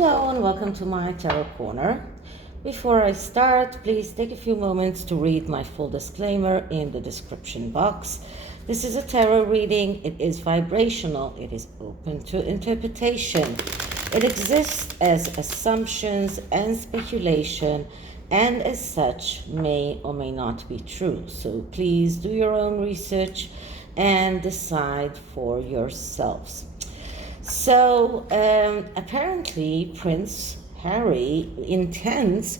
Hello and welcome to my Tarot Corner. Before I start, please take a few moments to read my full disclaimer in the description box. This is a tarot reading. It is vibrational. It is open to interpretation. It exists as assumptions and speculation, and as such may or may not be true. So please do your own research and decide for yourselves. So apparently Prince Harry intends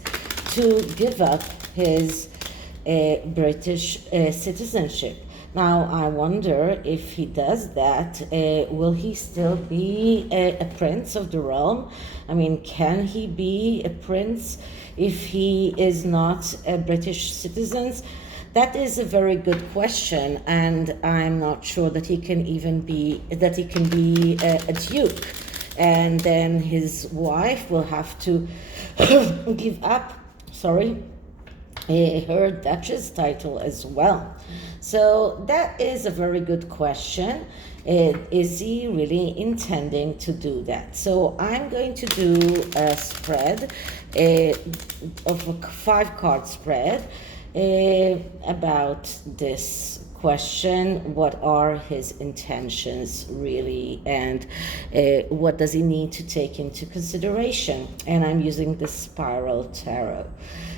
to give up his British citizenship. Now I wonder if he does that, will he still be a prince of the realm? I mean, can he be a prince if he is not a British citizen? That is a very good question, and I'm not sure that he can be a duke, and then his wife will have to give up, her duchess title as well. So that is a very good question. Is he really intending to do that? So I'm going to do a spread of a 5-card spread about this question. What are his intentions really, and what does he need to take into consideration? And I'm using the Spiral Tarot.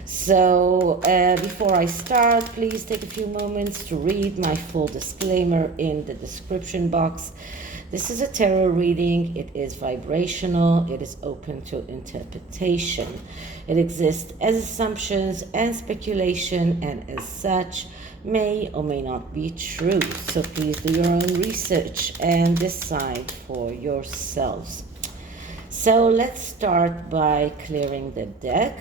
So before I start, please take a few moments to read my full disclaimer in the description box. This is a tarot reading. It is vibrational. It is open to interpretation. It exists as assumptions and speculation, and as such may or may not be true. So please do your own research and decide for yourselves. So let's start by clearing the deck.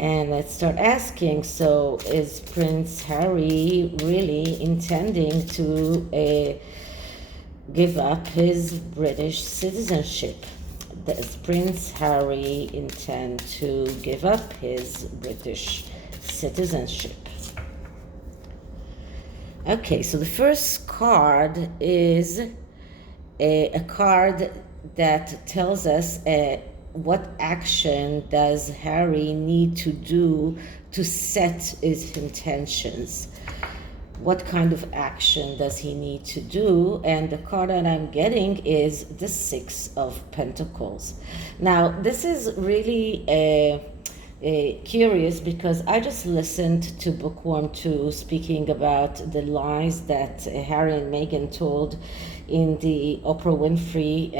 And let's start asking, so is Prince Harry really intending to give up his British citizenship? Does Prince Harry intend to give up his British citizenship? Okay, so the first card is a card that tells us what action does Harry need to do to set his intentions? What kind of action does he need to do? And the card that I'm getting is the Six of Pentacles. Now, this is really curious because I just listened to Bookworm 2 speaking about the lies that Harry and Meghan told in the Oprah Winfrey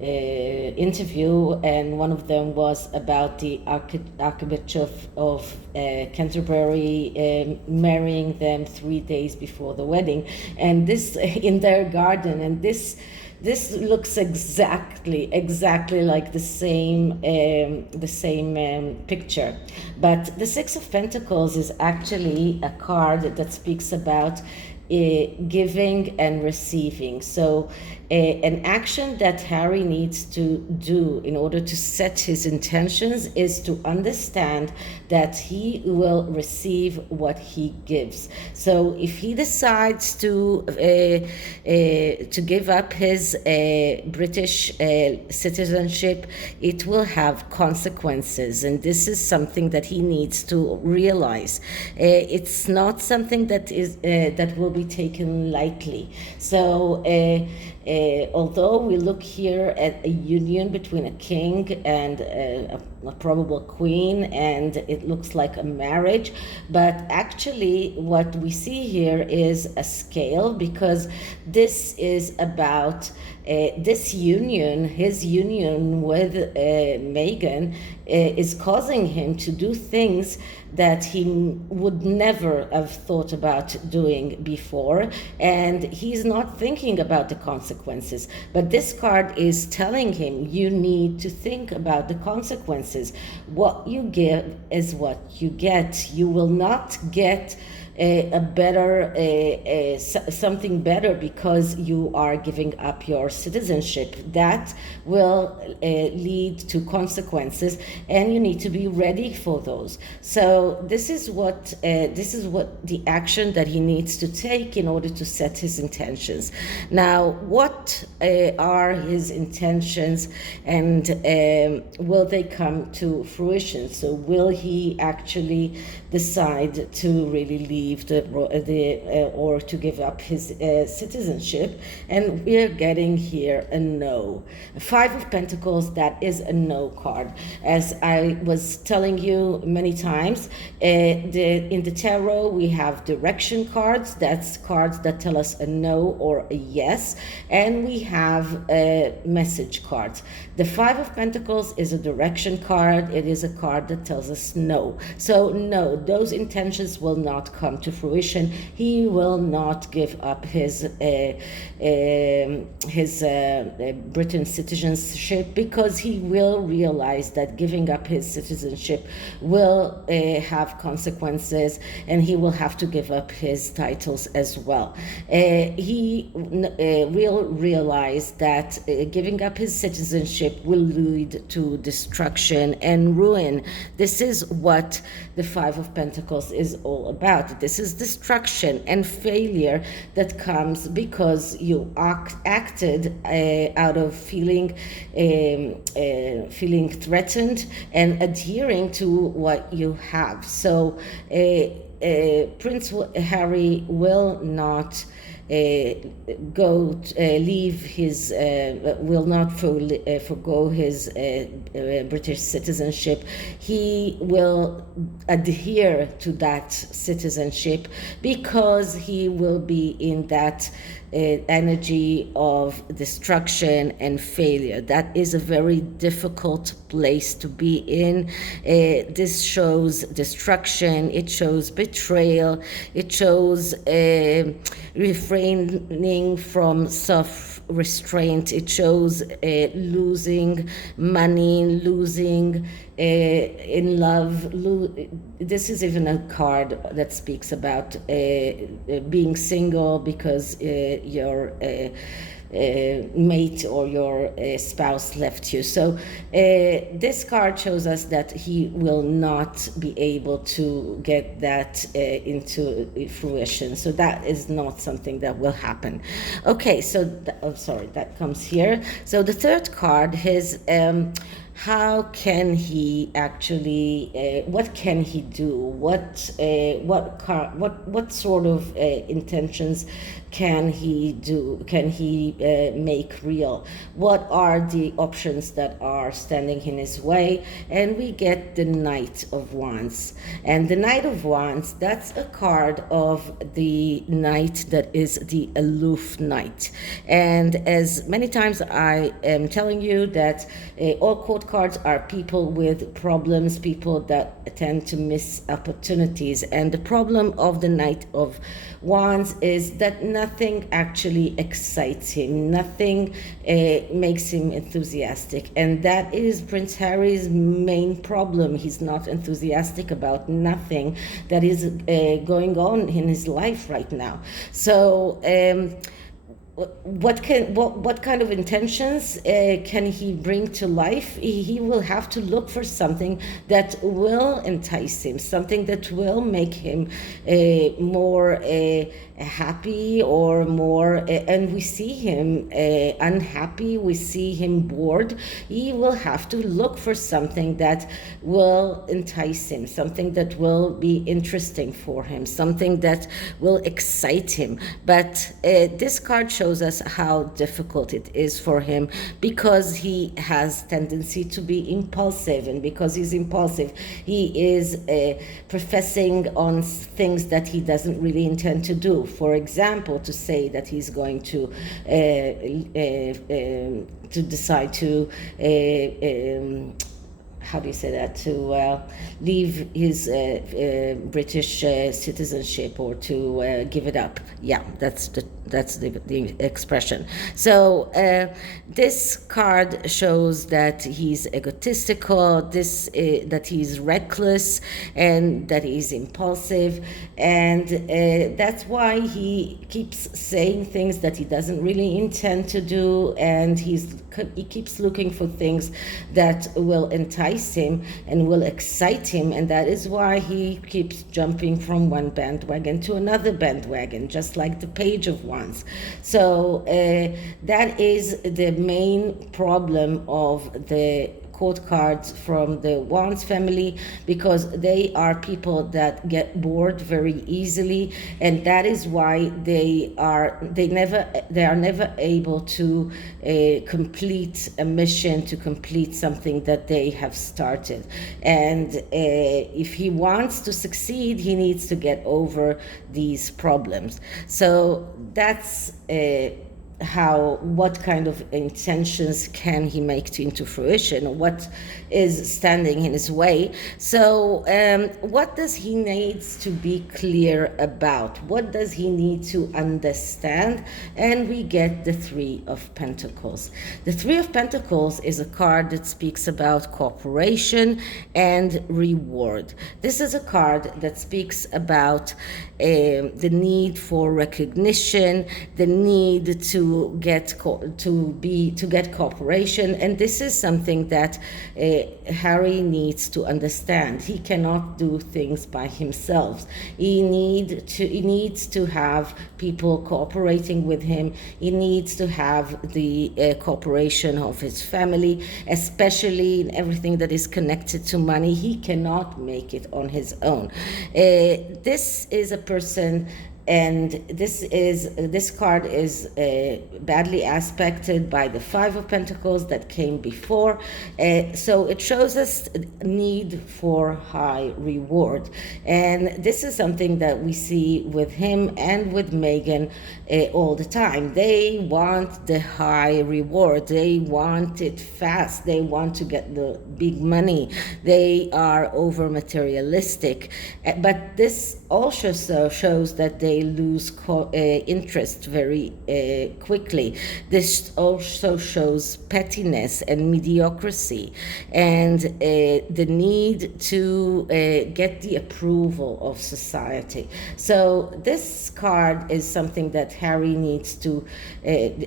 interview, and one of them was about the Archbishop of Canterbury marrying them 3 days before the wedding, and this in their garden, and this looks exactly like the same picture. But the Six of Pentacles is actually a card that speaks about giving and receiving. So an action that Harry needs to do in order to set his intentions is to understand that he will receive what he gives. So if he decides to give up his British citizenship, it will have consequences, and this is something that he needs to realize. It's not something that will be taken lightly. So although we look here at a union between a king and a probable queen, and it looks like a marriage, but actually what we see here is a scale, because this is about this union, his union with Meghan, is causing him to do things that he would never have thought about doing before, and he's not thinking about the consequences. But this card is telling him, you need to think about the consequences. What you give is what you get. You will not get a better, something better, because you are giving up your citizenship. That will lead to consequences, and you need to be ready for those. So this is what the action that he needs to take in order to set his intentions. Now, what are his intentions, and will they come to fruition? So will he actually decide to really leave or to give up his citizenship? And we are getting here a no. Five of Pentacles, that is a no card. As I was telling you many times, in the tarot we have direction cards. That's cards that tell us a no or a yes, and we have message cards. The Five of Pentacles is a direction card. It is a card that tells us no. So no, those intentions will not come to fruition. He will not give up his Britain citizenship, because he will realize that giving up his citizenship will have consequences, and he will have to give up his titles as well. He will realize that giving up his citizenship will lead to destruction and ruin. This is what the Five of Pentacles is all about. This is destruction and failure that comes because you acted out of feeling threatened and adhering to what you have. So Prince Harry will not leave his will not forgo his British citizenship. He will adhere to that citizenship, because he will be in that energy of destruction and failure. That is a very difficult place to be in. This shows destruction, it shows betrayal, it shows refraining from self-restraint, it shows losing money, losing in love. This is even a card that speaks about being single because your mate or your spouse left you. So this card shows us that he will not be able to get that into fruition. So that is not something that will happen. Okay, so that comes here. So the third card, his how can he actually what can he do, what sort of intentions can he do, can he make real, what are the options that are standing in his way? And we get the Knight of Wands, and the Knight of Wands, that's a card of the knight that is the aloof knight. And as many times I am telling you that all court cards are people with problems, people that tend to miss opportunities. And the problem of the Knight of Wands is that nothing actually excites him, nothing makes him enthusiastic, and that is Prince Harry's main problem. He's not enthusiastic about nothing that is going on in his life right now. So what kind of intentions can he bring to life? He will have to look for something that will entice him, something that will make him more happy or more, and we see him unhappy, we see him bored. He will have to look for something that will entice him, something that will be interesting for him, something that will excite him. But this card shows us how difficult it is for him, because he has tendency to be impulsive, and because he's impulsive, he is professing on things that he doesn't really intend to do. For example, to say that he's going to decide to how do you say that, to leave his British citizenship, or to give it up. Yeah, that's the expression. So this card shows that he's egotistical, that he's reckless, and that he's impulsive, and that's why he keeps saying things that he doesn't really intend to do, and he keeps looking for things that will entice him and will excite him, and that is why he keeps jumping from one bandwagon to another bandwagon, just like the Page of Wands. So that is the main problem of the court cards from the Wands family, because they are people that get bored very easily, and that is why they are never able to complete a mission, to complete something that they have started. And if he wants to succeed, he needs to get over these problems. So that's what kind of intentions can he make into fruition, what is standing in his way. So what does he need to be clear about? What does he need to understand? And we get the Three of Pentacles. The Three of Pentacles is a card that speaks about cooperation and reward. This is a card that speaks about the need for recognition, the need to get cooperation, and this is something that Harry needs to understand. He cannot do things by himself. He needs to have people cooperating with him. He needs to have the cooperation of his family, especially in everything that is connected to money. He cannot make it on his own. This is a person, and this card is badly aspected by the Five of Pentacles that came before. So it shows us need for high reward. And this is something that we see with him and with Meghan all the time. They want the high reward. They want it fast. They want to get the big money. They are over materialistic. But this also shows that they lose interest very quickly. This also shows pettiness and mediocrity, and the need to get the approval of society. So this card is something that Harry needs to,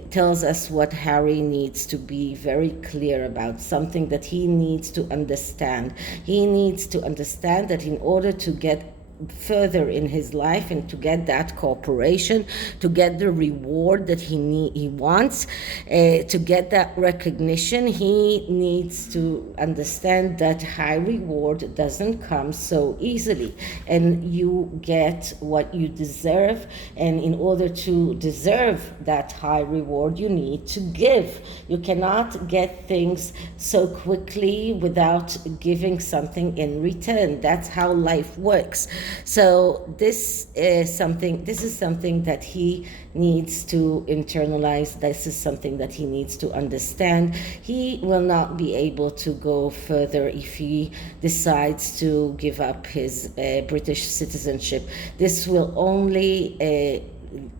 tells us what Harry needs to be very clear about, something that he needs to understand. He needs to understand that in order to get further in his life and to get that cooperation, to get the reward that he wants, to get that recognition, he needs to understand that high reward doesn't come so easily, and you get what you deserve. And in order to deserve that high reward, you need to give. You cannot get things so quickly without giving something in return. That's how life works. So this is something that he needs to internalize. This is something that he needs to understand. He will not be able to go further if he decides to give up his British citizenship. This will only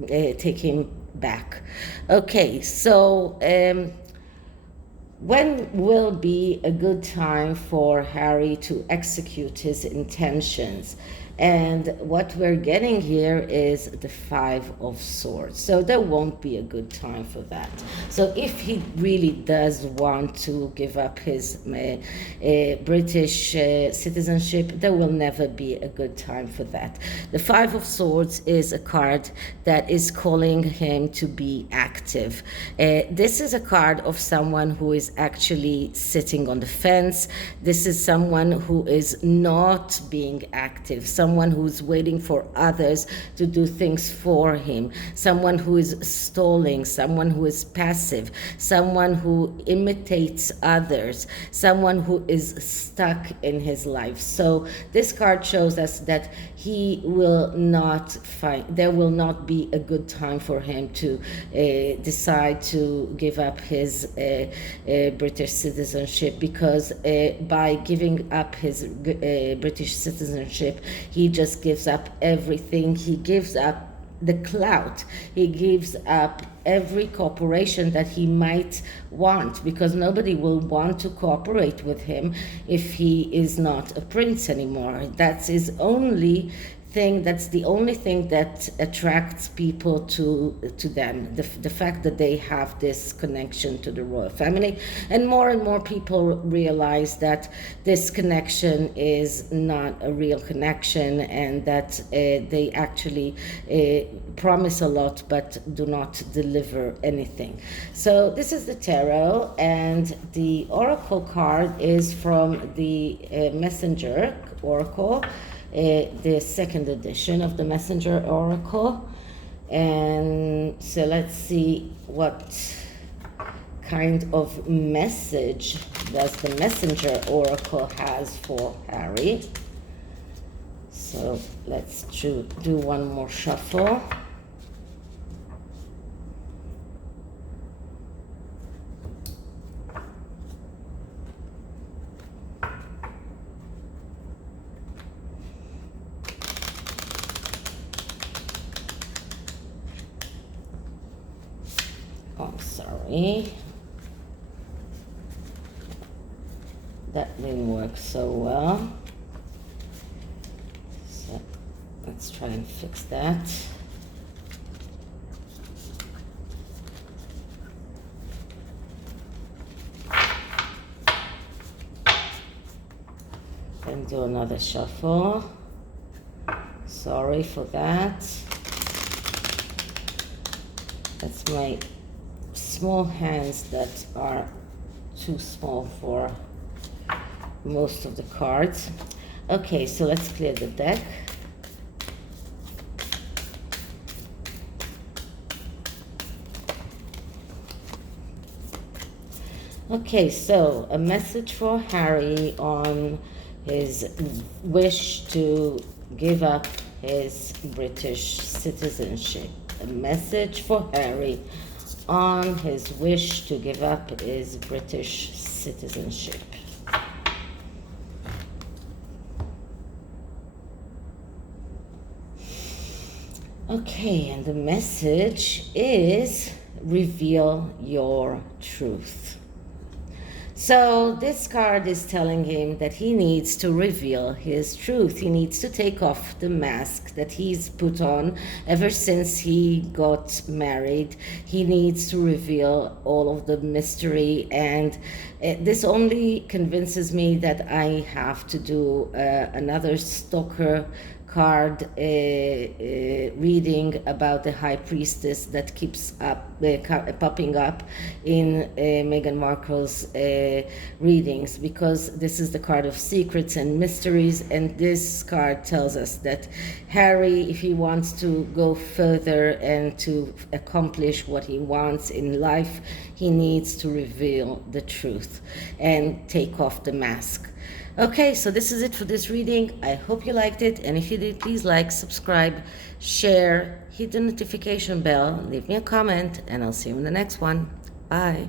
take him back. Okay, so when will be a good time for Harry to execute his intentions? And what we're getting here is the Five of Swords. So there won't be a good time for that. So if he really does want to give up his British citizenship, there will never be a good time for that. The Five of Swords is a card that is calling him to be active. This is a card of someone who is actually sitting on the fence. This is someone who is not being active, someone someone who's waiting for others to do things for him, someone who is stalling, someone who is passive, someone who imitates others, someone who is stuck in his life. So this card shows us that he will not find, there will not be a good time for him to decide to give up his British citizenship, because by giving up his British citizenship, he just gives up everything. He gives up the clout, he gives up every cooperation that he might want, because nobody will want to cooperate with him if he is not a prince anymore. That's his only thing, that's the only thing that attracts people to them, the fact that they have this connection to the royal family. And more people realize that this connection is not a real connection, and that they actually promise a lot but do not deliver anything. So this is the tarot, and the oracle card is from the Messenger Oracle, the second edition of the Messenger Oracle. And so let's see what kind of message does the Messenger Oracle has for Harry. So let's do one more shuffle. Oh, sorry. That didn't work so well. So let's try and fix that. And do another shuffle. Sorry for that. That's my small hands that are too small for most of the cards. Okay, so let's clear the deck. Okay, so a message for Harry on his wish to give up his British citizenship. A message for Harry on his wish to give up his British citizenship. Okay, and the message is reveal your truth. So this card is telling him that he needs to reveal his truth. He needs to take off the mask that he's put on ever since he got married. He needs to reveal all of the mystery, and this only convinces me that I have to do another stalker card reading about the high priestess that keeps up popping up in Meghan Markle's readings, because this is the card of secrets and mysteries, and this card tells us that Harry, if he wants to go further and to accomplish what he wants in life, he needs to reveal the truth and take off the mask. Okay, so this is it for this reading. I hope you liked it, and if you did, please like, subscribe, share, hit the notification bell, leave me a comment, and I'll see you in the next one. Bye.